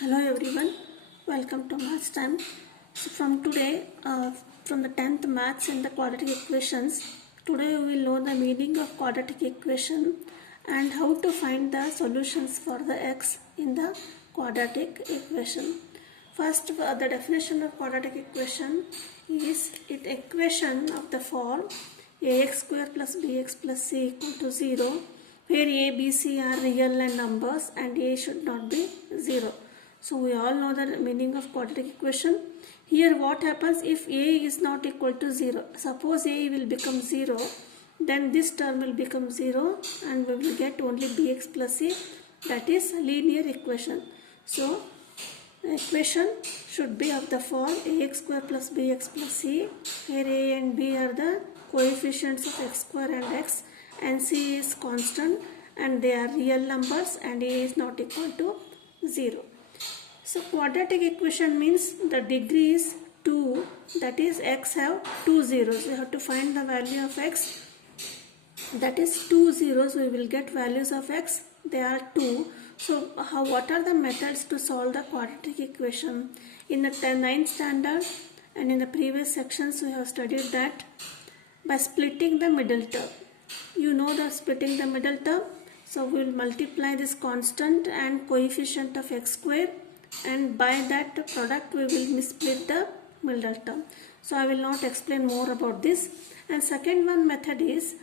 Hello everyone, welcome to Maths Time. So from today, from the 10th Maths in the quadratic equations, today we will know the meaning of quadratic equation and how to find the solutions for the x in the quadratic equation. First, the definition of quadratic equation is it equation of the form ax square plus bx plus c equal to 0, where a, b, c are real and numbers and a should not be 0. So we all know the meaning of quadratic equation. Here what happens if a is not equal to 0? Suppose a will become 0, then this term will become 0 and we will get only bx plus c, that is linear equation. So the equation should be of the form ax square plus bx plus c, where a and b are the coefficients of x square and x, and c is constant and they are real numbers and a is not equal to 0. So quadratic equation means the degree is 2, that is x have 2 zeros. We have to find the value of x, that is 2 zeros. We will get values of x, they are 2. So what are the methods to solve the quadratic equation? In the 9th standard and in the previous sections we have studied that by splitting the middle term. You know that splitting the middle term. So we will multiply this constant and coefficient of x square, and by that product we will split the middle term. So I will not explain more about this. And second one method is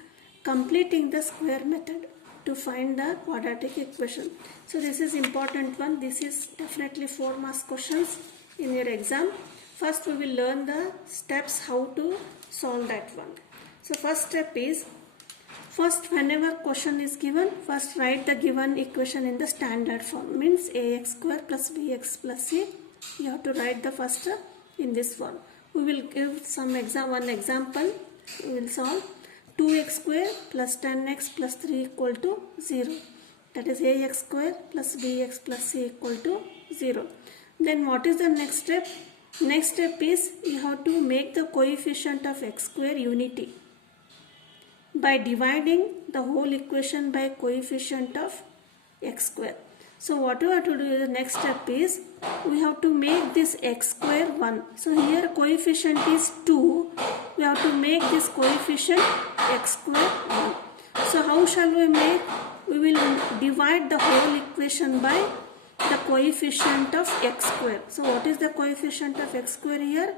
completing the square method to find the quadratic equation. So this is important one. This is definitely 4 marks questions in your exam. First we will learn the steps how to solve that one. So first step is, first whenever question is given, first write the given equation in the standard form, means ax square plus bx plus c. You have to write the first in this form. We will give one example. We will solve 2x square plus 10x plus 3 equal to 0. That is ax square plus bx plus c equal to 0. Then what is the next step? Next step is you have to make the coefficient of x square unity by dividing the whole equation by coefficient of x square. So what we have to do, the next step is we have to make this x square 1. So here coefficient is 2. We have to make this coefficient x square 1. So how shall we make? We will divide the whole equation by the coefficient of x square. So what is the coefficient of x square here?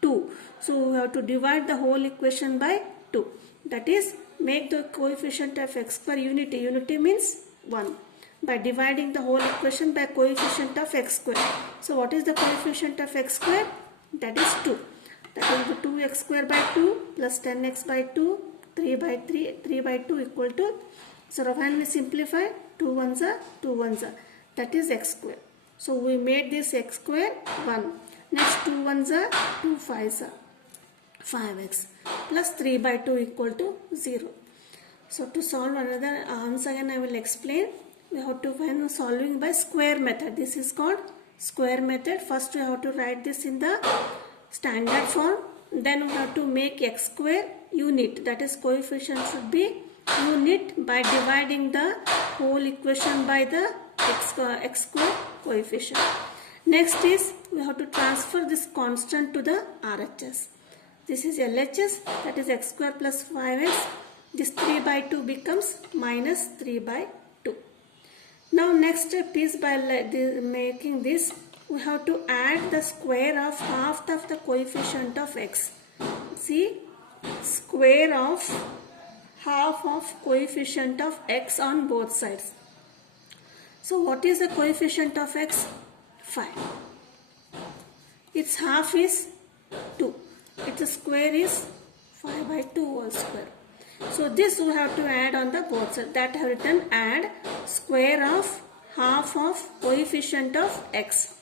2. So we have to divide the whole equation by 2. That is, make the coefficient of x square unity. Unity means 1. By dividing the whole equation by coefficient of x square. So what is the coefficient of x square? That is 2. That will be 2x square by 2 plus 10x by 2, 3 by 3, 3 by 2 equal to. So when we simplify, 2 ones are 2 ones are. That is x square. So we made this x square 1. Next 2 ones are 2 5s are 5x plus 3 by 2 equal to 0. So to solve another, once again I will explain. We have to, when solving by square method, this is called square method. First we have to write this in the standard form. Then we have to make x square unit, that is coefficient should be unit by dividing the whole equation by the x square coefficient. Next is we have to transfer this constant to the RHS. This is LHS, that is x square plus 5x. This 3 by 2 becomes minus 3 by 2. Now next step is by making this, we have to add the square of half of the coefficient of x. See, square of half of coefficient of x on both sides. So what is the coefficient of x? 5. Its half is 2. Its square is 5 by 2 whole square. So this we have to add on the both sides. That I have written add square of half of coefficient of x.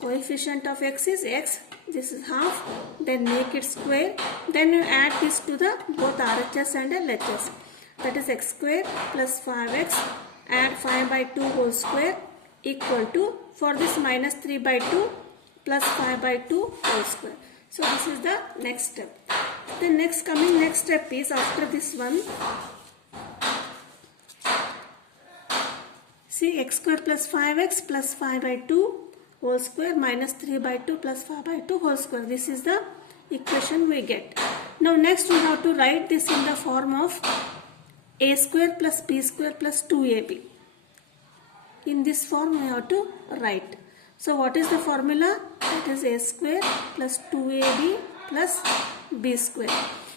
Coefficient of x is x. This is half. Then make it square. Then you add this to the both RHS and LHS. That is x square plus 5x. Add 5 by 2 whole square equal to, for this minus 3 by 2 plus 5 by 2 whole square. So this is the next step. The next step is after this one. See, x square plus 5x plus 5 by 2 whole square minus 3 by 2 plus 5 by 2 whole square. This is the equation we get. Now next we have to write this in the form of a square plus b square plus 2ab. In this form we have to write. So what is the formula? That is a square plus 2ab plus b square.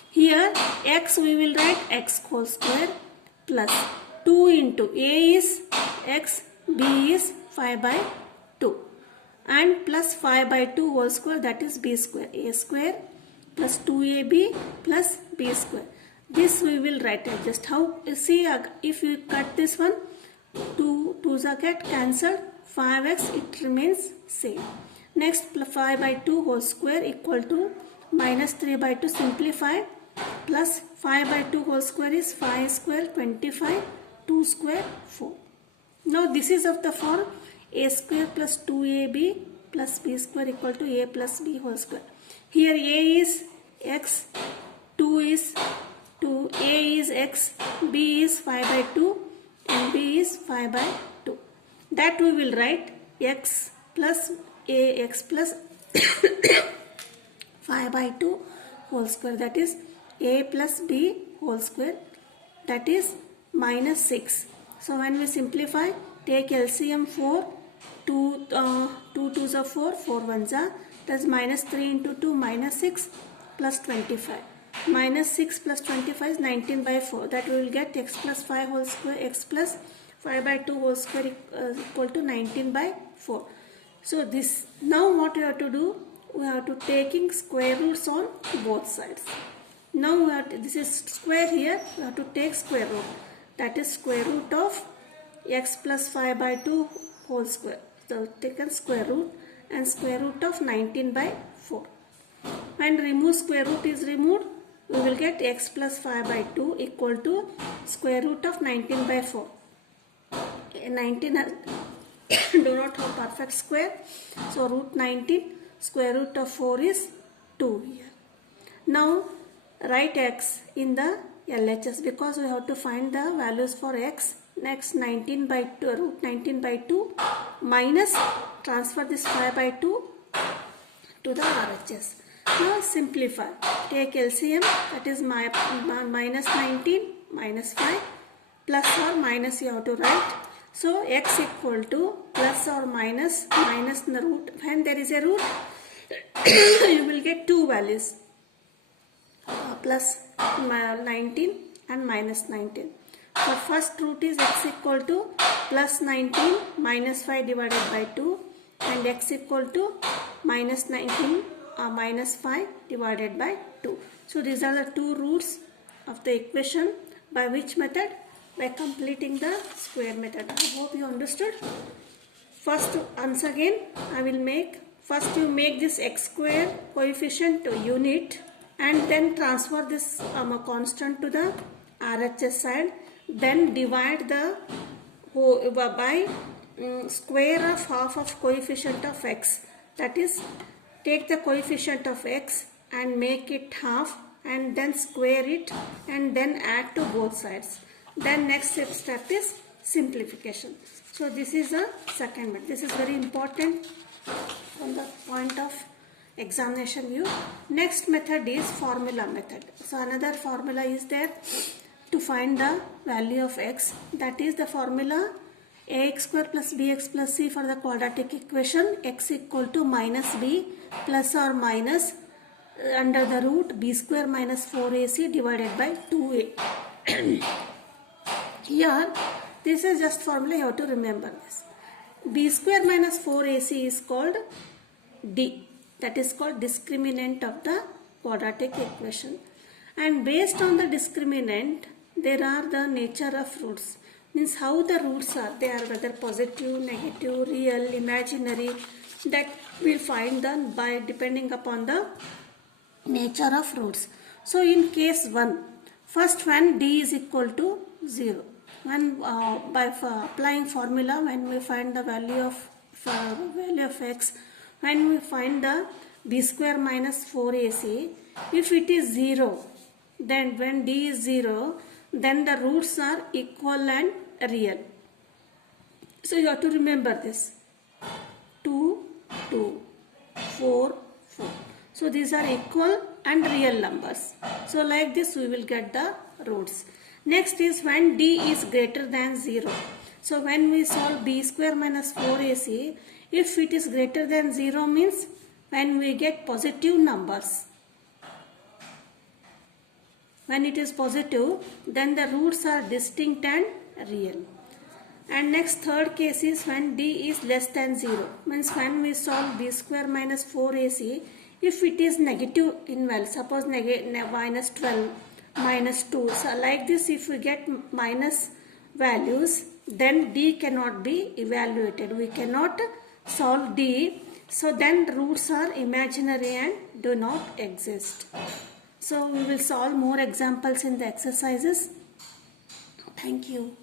Here x we will write x whole square plus 2 into a is x, b is 5 by 2 and plus 5 by 2 whole square, that is b square. A square plus 2ab plus b square. This we will write it. Just how, see, if you cut this one, 2 2's are get cancelled, 5x it remains same. Next 5 by 2 whole square equal to minus 3 by 2 simplify plus 5 by 2 whole square is 5 square 25, 2 square 4. Now this is of the form a square plus 2ab plus b square equal to a plus b whole square. Here a is x, 2 is 2, a is x, b is 5 by 2 and b is 5 by 2. That we will write x plus ax plus 5 by 2 whole square, that is a plus b whole square, that is minus 6. So when we simplify, take LCM 4, 2 2's are 4, 4 1's are, that's minus 3 into 2 minus 6 plus 25. Minus 6 plus 25 is 19 by 4. That we will get x plus 5 whole square, x plus 5 by 2 whole square equal to 19 by 4. So this, now what we have to do, we have to taking square roots on both sides. Now we have to, this is square here, we have to take square root. That is square root of x plus 5 by 2 whole square. So taken square root and square root of 19 by 4. When remove square root is removed, we will get x plus 5 by 2 equal to square root of 19 by 4. 19 do not have perfect square. So root 19, square root of 4 is 2 here. Now write x in the LHS because we have to find the values for x. Next 19 by 2, root 19 by 2 minus, transfer this 5 by 2 to the RHS. Now simplify. Take LCM, that is minus 19 minus 5 plus or minus you have to write. So x equal to plus or minus, minus the root. When there is a root, you will get two values, plus 19 and minus 19. So first root is x equal to plus 19 minus 5 divided by 2 and x equal to minus 19 minus 5 divided by 2. So these are the two roots of the equation. By which method? By completing the square method. I hope you understood. First, once again I will make, first you make this x square coefficient to unit and then transfer this constant to the RHS side. Then divide the whole by square of half of coefficient of x. That is, take the coefficient of x and make it half and then square it and then add to both sides. Then next step is simplification. So this is the second method. This is very important from the point of examination view. Next method is formula method. So another formula is there to find the value of x. That is the formula ax square plus bx plus c for the quadratic equation. X equal to minus b plus or minus under the root b square minus 4ac divided by 2a. Here this is just formula, you have to remember this. B square minus 4ac is called d. That is called discriminant of the quadratic equation. And based on the discriminant, there are the nature of roots. Means how the roots are. They are whether positive, negative, real, imaginary. That we'll find them by depending upon the nature of roots. So in case 1, first when d is equal to 0. When by applying formula, when we find the value of x, when we find the b square minus 4ac, if it is 0, then when d is 0, then the roots are equal and real. So you have to remember this. 2, 2, 4, 4. So these are equal and real numbers. So like this we will get the roots. Next is when d is greater than 0. So when we solve b square minus 4ac, if it is greater than 0 means when we get positive numbers. When it is positive, then the roots are distinct and real. And next third case is when d is less than 0. Means when we solve b square minus 4ac, if it is negative in value, suppose minus 12, minus 2. So like this, if we get minus values, then d cannot be evaluated. We cannot solve d. So then roots are imaginary and do not exist. So we will solve more examples in the exercises. Thank you.